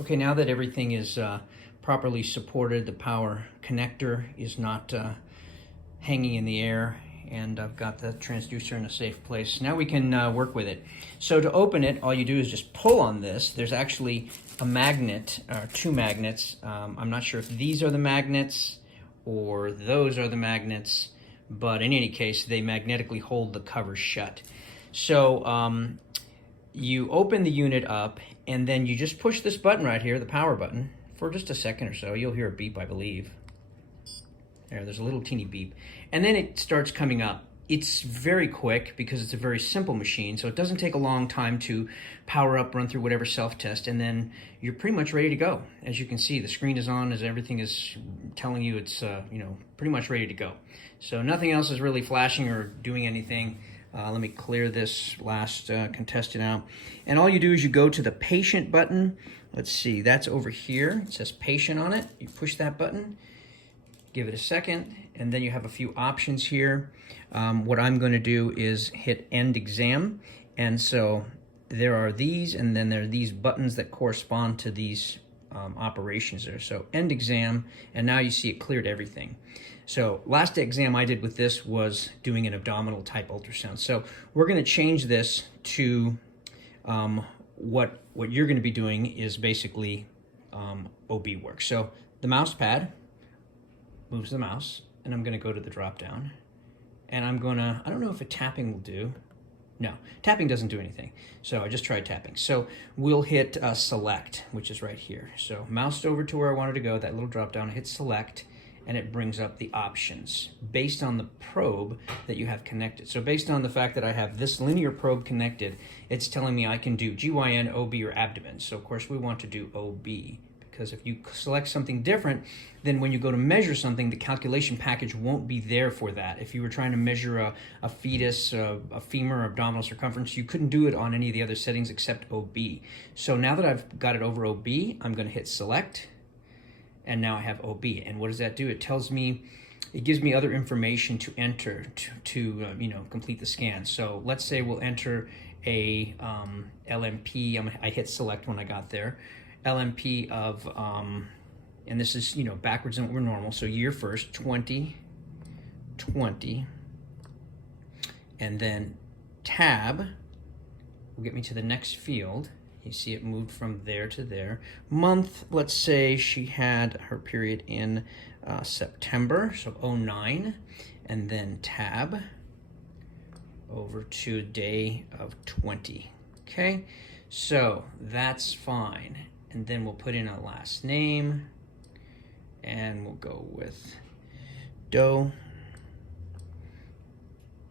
Okay, now that everything is properly supported, the power connector is not hanging in the air, and I've got the transducer in a safe place. Now we can work with it. So to open it, all you do is just pull on this. There's actually a magnet, or two magnets. I'm not sure if these are the magnets or those are the magnets, but in any case, they magnetically hold the cover shut. So you open the unit up, and then you just push this button right here, the power button, for just a second or so. You'll hear a beep, I believe. There's a little teeny beep. And then it starts coming up. It's very quick because it's a very simple machine, so it doesn't take a long time to power up, run through whatever self-test, and then you're pretty much ready to go. As you can see, the screen is on as everything is telling you it's pretty much ready to go. So nothing else is really flashing or doing anything. Let me clear this last contestant out. And all you do is you go to the patient button. Let's see, that's over here. It says patient on it. You push that button, give it a second, and then you have a few options here. What I'm going to do is hit end exam. And so there are these, and then there are these buttons that correspond to these operations there. So end exam, and now you see it cleared everything. So last exam I did with this was doing an abdominal type ultrasound. So we're going to change this to what you're going to be doing is basically OB work. So the mouse pad moves the mouse, and I'm going to go to the drop down, and I'm going to, I don't know if a tapping will do. No, tapping doesn't do anything. So I just tried tapping. So we'll hit select, which is right here. So moused over to where I wanted to go, that little drop down, hit select, and it brings up the options based on the probe that you have connected. So based on the fact that I have this linear probe connected, it's telling me I can do GYN, OB, or abdomen. So of course we want to do OB, because if you select something different, then when you go to measure something, the calculation package won't be there for that. If you were trying to measure a fetus, a femur, abdominal circumference, you couldn't do it on any of the other settings except OB. So now that I've got it over OB, I'm going to hit select, and now I have OB. And what does that do? It tells me, it gives me other information to enter to complete the scan. So let's say we'll enter a LMP. I hit select when I got there. LMP of, and this is, backwards in what we're normal. So year first, 2020. And then tab will get me to the next field. You see it moved from there to there. Month, let's say she had her period in September, so 09. And then tab over to day of 20. Okay, so that's fine. And then we'll put in a last name, and we'll go with Doe.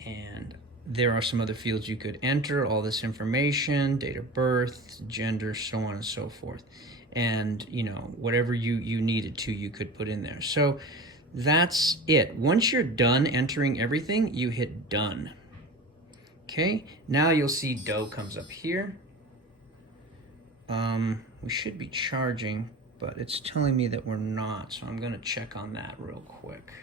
And there are some other fields you could enter, all this information, date of birth, gender, so on and so forth. And, whatever you needed to, you could put in there. So that's it. Once you're done entering everything, you hit done. Okay, now you'll see Doe comes up here. We should be charging, but it's telling me that we're not, so I'm going to check on that real quick.